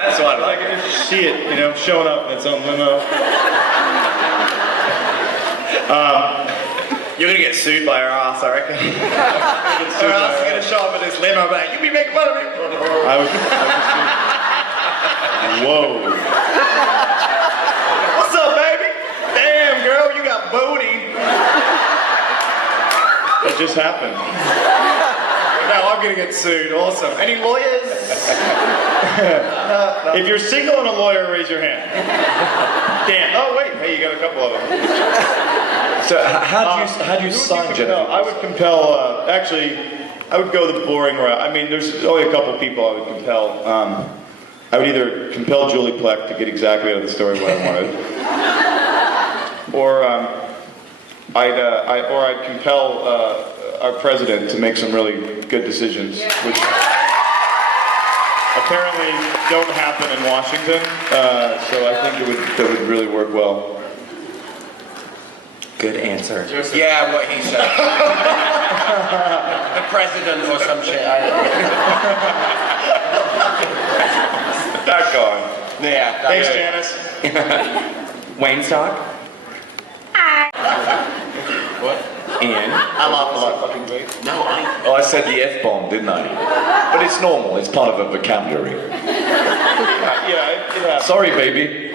That's what I can just see it, you know, showing up in its own limo. You're gonna get sued by her ass, I reckon. Her ass is gonna show up in this limo and be like, you be making fun of me. I would just whoa. What's up, baby? Damn, girl, you got booty. That just happened. No, I'm gonna get sued. Awesome. Any lawyers? No. If you're single and a lawyer, raise your hand. Damn. Oh wait, hey, you got a couple of them. So how do you sign Jennifer? I would compel. Actually, I would go the boring route. I mean, there's only a couple people I would compel. I would either compel Julie Plec to get exactly out of the story what I wanted, or I'd compel our president to make some really good decisions, which apparently don't happen in Washington. So I think that would really work well. Good answer. Yeah, what he said. The president or some shit. That gone. Yeah. Thanks, Janice. Wayne Stock? What? Ian? I'm up a lot fucking great. No, Oh, I said the F-bomb, didn't I? But it's normal. It's part of a vocabulary. Yeah. Sorry, baby.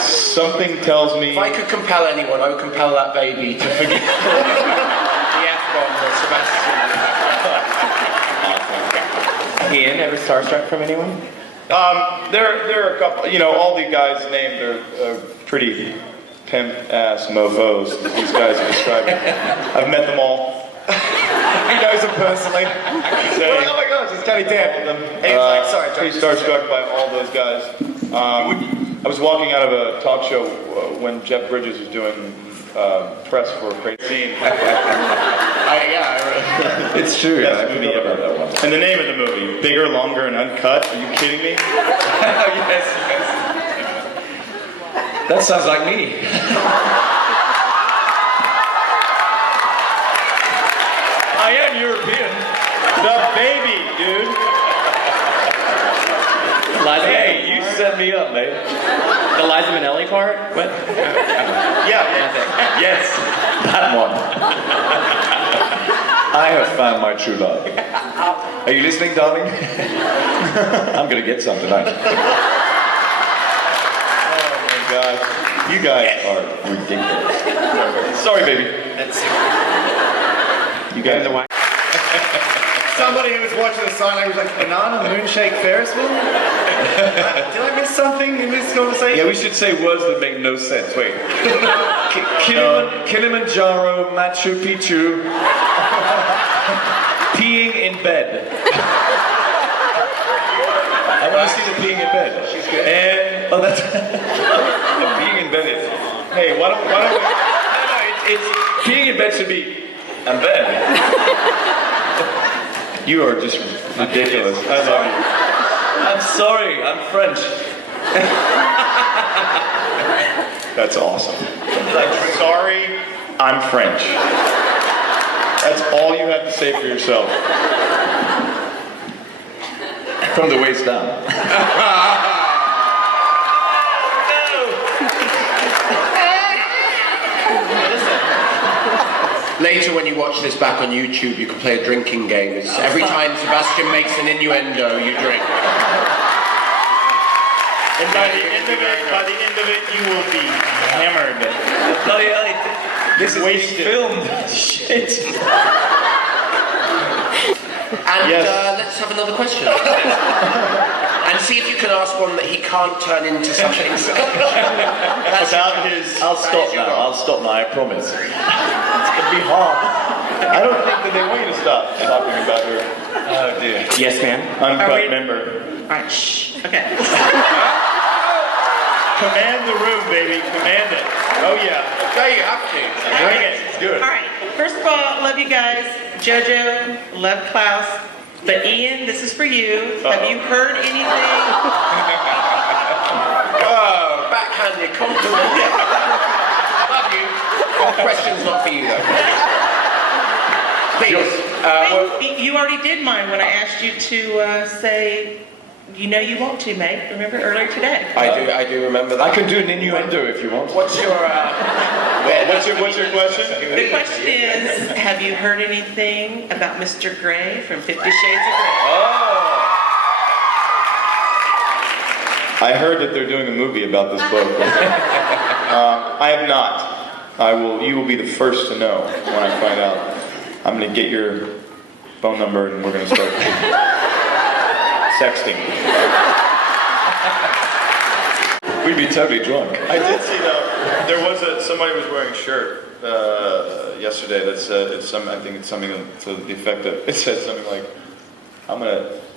Something tells me. If I could compel anyone, I would compel that baby to forgive the F-bomb or Sebastian. Ian, ever starstruck from anyone? There are a couple. You know, all the guys named are pretty pimp-ass mofos. These guys are describing. I've met them all. He knows them personally. Say, Oh my gosh, it's Johnny Depp. them. He was like, sorry, Pretty starstruck by all those guys. I was walking out of a talk show when Jeff Bridges was doing press for a Crazy Scene. Yeah, It's true. Best I movie forgot ever. about that one. And the name of the movie, Bigger, Longer, and Uncut. Are you kidding me? yes. That sounds like me. I am European. The baby, dude. Hey, you set me up, mate. The Liza Minnelli part? What? Yeah. Yes, that one. I have found my true love. Are you listening, darling? I'm gonna get some tonight. Oh my gosh. You guys are ridiculous. Sorry, baby. You guys are the Somebody who was watching the sign language was like, banana moonshake Ferris wheel? Did I miss something in this conversation? Yeah, we should say words that make no sense. Wait. Kilimanjaro, Machu Picchu, peeing in bed. I want to see the peeing in bed. She's good. And that's the peeing in bed is. Hey, why don't we? No, it's peeing in bed should be and then. You are just ridiculous. I love you. I'm sorry, I'm French. That's awesome. Like, sorry, I'm French. That's all you have to say for yourself. From the waist down. Later, when you watch this back on YouTube, you can play a drinking game. It's every time Sebastian makes an innuendo, you drink. And by the end of it, you will be hammered. Bloody hell, this is Wasted. filmed. Shit. And Yes. Let's have another question. And see if you can ask one that he can't turn into something. About his. I'll stop now. I'll stop now, I promise. It's gonna be hard. I don't think that they want you to stop talking about her Oh dear. Yes, ma'am. uncut member. Alright, shh. Okay. Command the room, baby. Command it. Oh yeah. Yeah, you have to. Bring it. It's good. Alright, first of all, love you guys. Jojo, love Klaus. But Ian, this is for you. Have you heard anything? Oh, backhanded compliment. Love you. Question's not for you though. Please. Wait, you already did mine when I asked you to say, you know you want to, mate. Remember earlier today? I do remember that. I can do an innuendo if you want. What's your What's your question? The question is, have you heard anything about Mr. Gray from 50 Shades of Grey? Oh. I heard that they're doing a movie about this book. I have not. You will be the first to know when I find out. I'm going to get your phone number and we're going to start sexting. We'd be totally drunk. I did see though, there was somebody was wearing a shirt yesterday that said, I think it's something to the effect of, it said something like,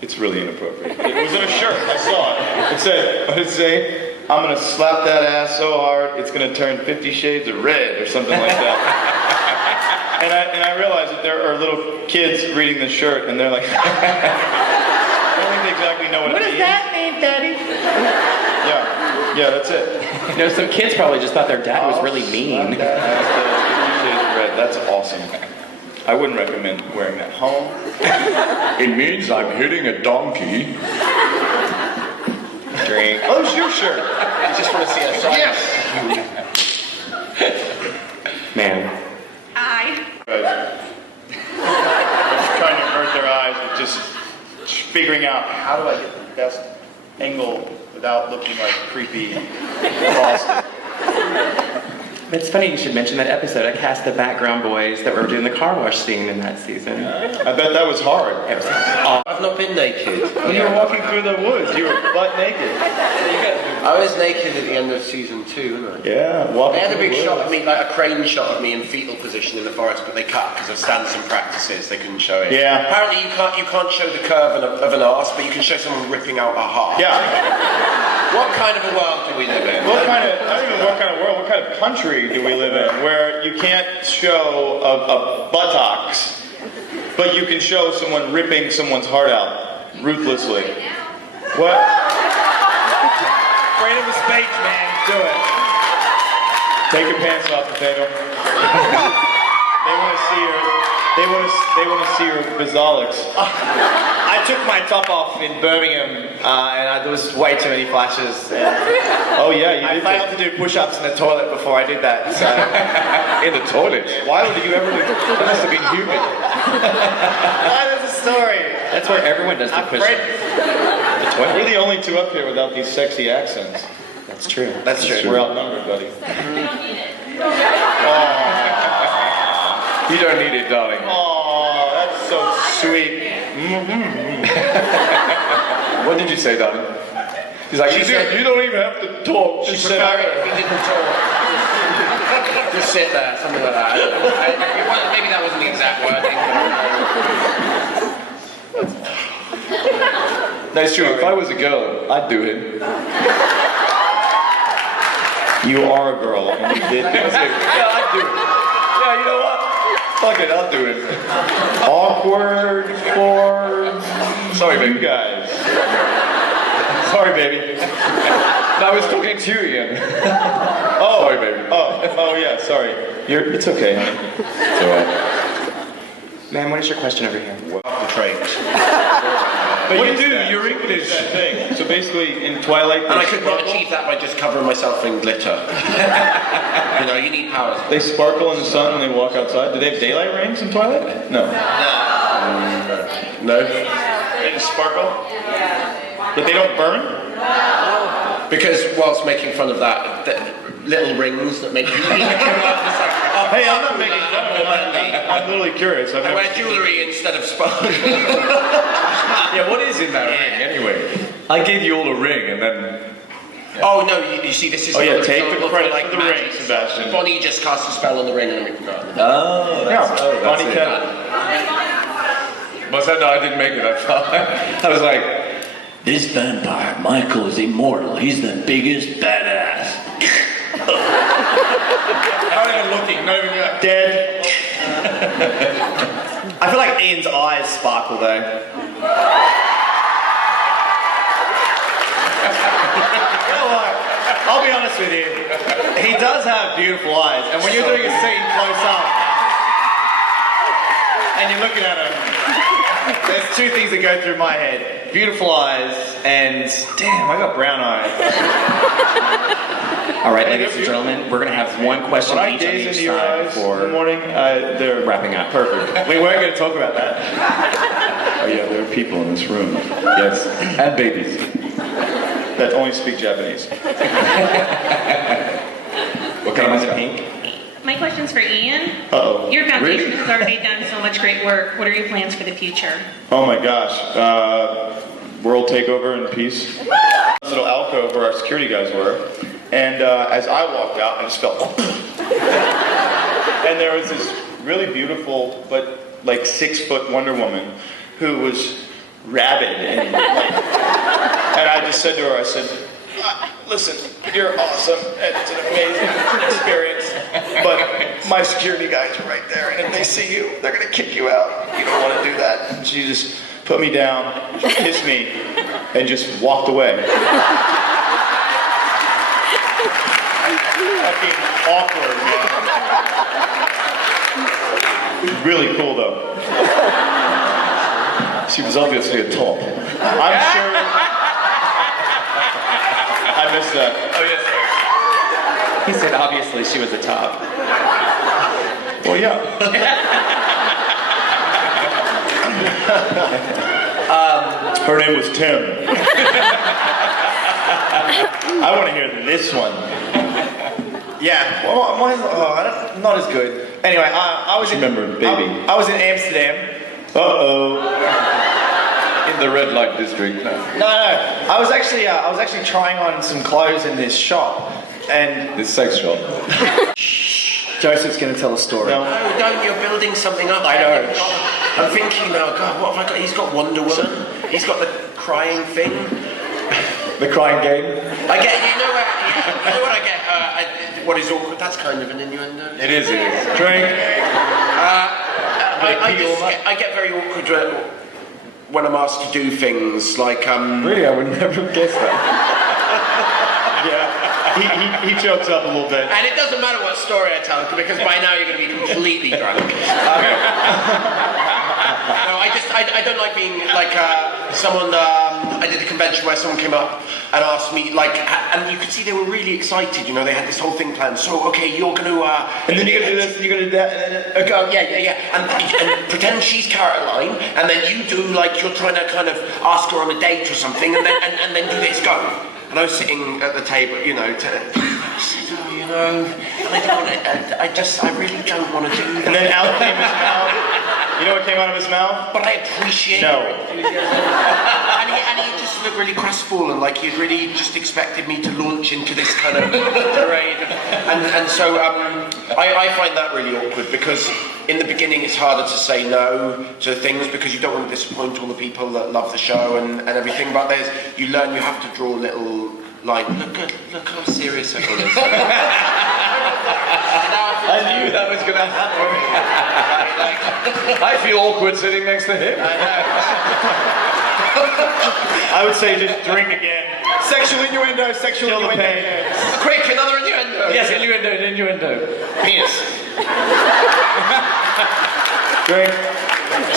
it's really inappropriate. It was in a shirt, I saw it. What did it say? I'm gonna slap that ass so hard, it's gonna turn 50 Shades of Red, or something like that. and I realized that there are little kids reading this shirt, and they're like, I don't think they exactly know what it means. What does that mean, Daddy? Yeah, that's it. You know, some kids probably just thought their dad was really mean. Slap that ass to 50 Shades of Red, that's awesome. I wouldn't recommend wearing that home. It means I'm hitting a donkey. Drink. Oh, it's your shirt. I just want to see a side. Yes. Man. Trying to avert their eyes with just figuring out how do I get the best angle without looking like creepy Boston. It's funny you should mention that episode. I cast the background boys that were doing the car wash scene in that season. I bet that was hard. It was I've not been naked. When you were walking through the woods, you were butt naked. I was naked at the end of season 2, wasn't I? Yeah, walking They had a through big the shot woods. of me, like a crane shot of me in fetal position in the forest, but they cut because of standards and practices. They couldn't show it. Yeah. Apparently, you can't show the curve of an arse, but you can show someone ripping out a heart. Yeah. What kind of a world do we live in? I don't even know what kind of world, what kind of country do we live in where you can't show a buttocks, but you can show someone ripping someone's heart out ruthlessly? What? Freedom of speech, man. Do it. Take your pants off, Nathaniel. They want to see your. They want to see your physics. I took my top off in Birmingham, and there was way too many flashes. Oh yeah, you I did. failed to do push-ups in the toilet before I did that. So In the toilet. Why would you ever? That must have been humid. there's a story. That's where everyone does the I've push. read. The toilet. We're the only two up here without these sexy accents. That's true. That's true. We're outnumbered, buddy. You don't need it, darling. Oh, that's so sweet. What did you say, darling? He's like, She said- you don't even have to talk. She Just said, prefer if he didn't talk. Just sit there, something like that. Maybe that wasn't the exact wording. No, it's true. If I was a girl, I'd do him. You are a girl, and you did. Yeah, I'd do it. Yeah, you know what? Fuck it, I'll do it. Awkward for Sorry, you baby. guys. Sorry, baby. No, I was talking to you, Ian. Oh, Sorry, baby. Oh yeah. Sorry. It's okay, honey. It's alright. Man, what is your question over here? The traits. But What you do you do? that. You're English. That thing. So basically, in Twilight, And I they could not sparkle. achieve that by just covering myself in glitter. You need powers. They sparkle in the sun when they walk outside. Do they have daylight rings in Twilight? No. No. They just sparkle. But they don't burn. Because whilst making fun of that, the little rings that make you Hey, I'm not making fun of it. I'm literally curious. I wear jewellery instead of sparkle. Yeah, what is in that ring anyway? I gave you all a ring and then. Oh no, you see, this is Oh, yeah, another take the example credit for, for the magic. ring, Sebastian. Bonnie just cast a spell on the ring and we forgot. Oh, that's Bonnie it. Cat. But I said, no, I didn't make it that far. I was like, This vampire, Michael, is immortal. He's the biggest badass. Not even looking, not even Dead. I feel like Ian's eyes sparkle though. You know what? I'll be honest with you. He does have beautiful eyes, and when you're doing a scene close up, and you're looking at her. There's two things that go through my head. Beautiful eyes and, damn, I got brown eyes. All right, ladies and gentlemen, we're going to have one question When I each on gaze each into your side eyes in the before morning, they're wrapping up. perfect. We weren't going to talk about that. Oh yeah, there are people in this room Yes, and babies. that only speak Japanese. What kind Ladies of in pink. My question's for Ian. Uh-oh. Your foundation Really? has already done so much great work. What are your plans for the future? Oh my gosh. World takeover in peace. Little alcove where our security guys were. And as I walked out, I just felt... and there was this really beautiful, but like 6-foot Wonder Woman who was rabid and like... And I just said to her, I said, listen, you're awesome, and it's an amazing experience, but my security guys are right there, and if they see you, they're gonna kick you out. You don't wanna do that. And she just put me down, kissed me, and just walked away. Fucking awkward, man. Really cool, though. She was obviously a top. I'm sure... I missed that. Oh, yes, He said obviously she was a top. Well, yeah. Her name was Tim. I want to hear this one. Yeah, well, not as good. Anyway, I was in... Remember, baby. I was in Amsterdam. Uh-oh. in the red light district. No. No. I was actually trying on some clothes in this shop, and This sex shop. Joseph's going to tell a story. No. No, don't. You're building something up. I know. I'm thinking now, God, what have I got? He's got Wonder Woman. He's got the crying thing. The crying game. I get, you know what I get? What is awkward? That's kind of an innuendo. It is. Drink. I get very awkward when I'm asked to do things like Really, I would never have guessed that. Yeah. He chokes up a little bit. And it doesn't matter what story I tell, because by now you're going to be completely drunk. No, I don't like being like someone. I did a convention where someone came up and asked me, like, and you could see they were really excited. You know, they had this whole thing planned. So, okay, you're going to. And then you're going to do this, and you're going to do that, and then... Yeah. And pretend she's Caroline, and then you do like you're trying to kind of ask her on a date or something, and then do this, go. And I was sitting at the table, you know, I said, oh, you know, I don't want to, I really don't want to do that. And then out came his mouth. You know what came out of his mouth? But I appreciate No. your enthusiasm. and he just looked really crestfallen, like he'd really just expected me to launch into this kind of parade. And so I find that really awkward, because in the beginning it's harder to say no to things because you don't want to disappoint all the people that love the show and everything, but you learn you have to draw little, like, look how serious everyone is. I knew that was going to happen. I feel awkward sitting next to him. I would say just drink again. Sexual innuendo. Kill the pain. Quick, another innuendo. Yes, innuendo. Penis. Drink.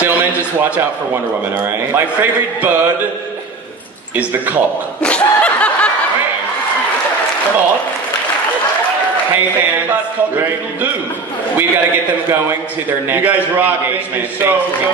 Gentlemen, just watch out for Wonder Woman, all right? My favorite bird is the cock. Come on. Hey, fans, About cock Right. will do. we've got to get them going to their You next guys rock. engagement. Thank you so Thanks for much.